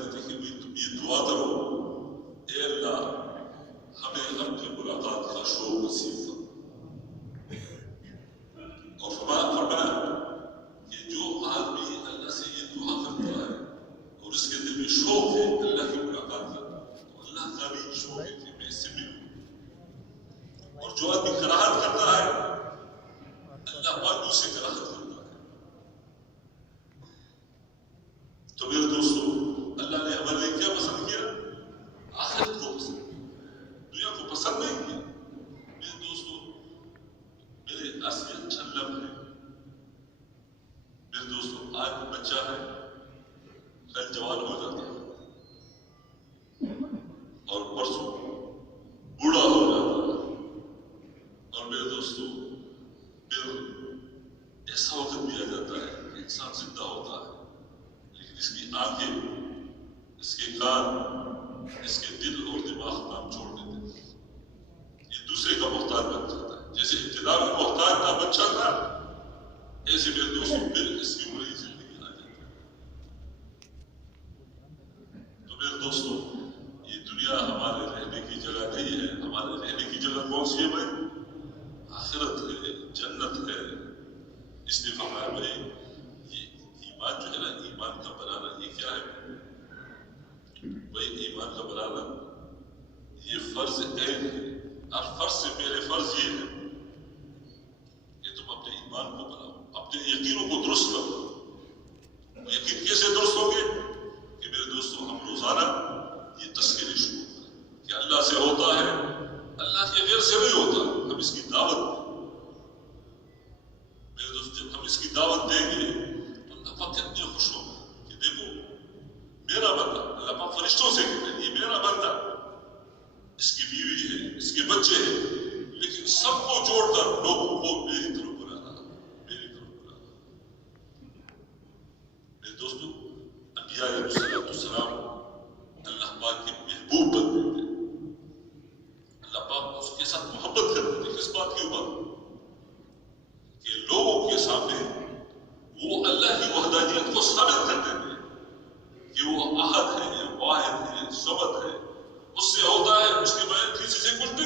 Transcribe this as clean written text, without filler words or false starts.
کہتے تھے کہ تم یہ دعا کرو، اے اللہ ہمیں اپنی ملاقات کا شوق نصیب کرو، اور فرمایا کہ جو آدمی اللہ سے یہ دعا کرتا ہے اور اس کے دل میں شوق ہے اللہ کی ملاقات کا، تو اللہ کا بھی شوق ہے کہ میں اس سے ملوں، اور جو آدمی کراہت کرتا ہے اللہ پاک اس سے کراہت کرتا ہے۔ تو میرے دوستو، اللہ نے ہمارے لیے کیا پسند کیا؟ آخرت کو پسند کیا، دنیا کو پسند نہیں کیا۔ میرے دوستو، میرے اصلی اچھا لمحہ ہے، میرے دوستو، آج بچہ ہے کل جوان ہو جاتا ہے اور پرسوں بوڑھا ہو جاتا ہے، اور میرے دوستو پھر ایسا وقت بھی آ جاتا ہے کہ انسان زندہ ہوتا ہے لیکن اس کی آنکھیں، اس کے کان، اس کے دل اور دماغ کام چھوڑ دیتے ہیں، یہ دوسرے کا محتاج بن جاتا ہے۔ جیسے ابتدا میں محتاج کا بچہ تھا، ایسے میرے دوستوں پھر اس کی عمر زندگی آ جاتی ہے۔ تو میرے دوستوں، یہ دنیا ہمارے رہنے کی جگہ نہیں ہے۔ ہمارے رہنے کی جگہ کون سی ہے بھائی؟ آخرت ہے، جنت ہے۔ اس نے فرمایا بھائی یہ ایمان جو ہے نا، ایمان کا بنانا یہ کیا ہے بھائی؟ ایمان کا بنانا یہ فرض عین ہے، اور فرض سے پہلے فرض یہ ہے کہ تم اپنے ایمان کو بناؤ، اپنے یقینوں کو درست کرو۔ یقین کیسے درست ہوگے؟ کہ میرے دوستوں ہم روزانہ یہ تذکرے شروع کریں کہ اللہ سے ہوتا ہے، اللہ کے غیر سے نہیں ہوتا۔ ہم اس کی دعوت دیں میرے دوست، جب ہم اس کی دعوت دیں گے تو اللہ پاک کتنے خوش ہوگا کہ دیکھو میرا بندہ، اللہ پاک فرشتوں سے کہتے ہیں یہ میرا بندہ، اس کی بیوی ہے، اس کے بچے ہیں، لیکن سب کو جوڑ کر لوگوں کو میری طرف بلا رہا، میری طرف بلا رہا۔ میرے دوستو، انبیاء علیہ السلام اللہ پاک کے محبوب بندے تھے، اللہ پاک اس کے ساتھ محبت کرتے تھے۔ کس بات کے اوپر؟ کہ لوگوں کے سامنے وہ اللہ کی وحدانیت کو ثابت کرتے تھے کہ وہ احد ہے، واحد ہے، صمد ہے، اس سے ہوتا ہے، اس کے بغیر کسی سے کچھ نہیں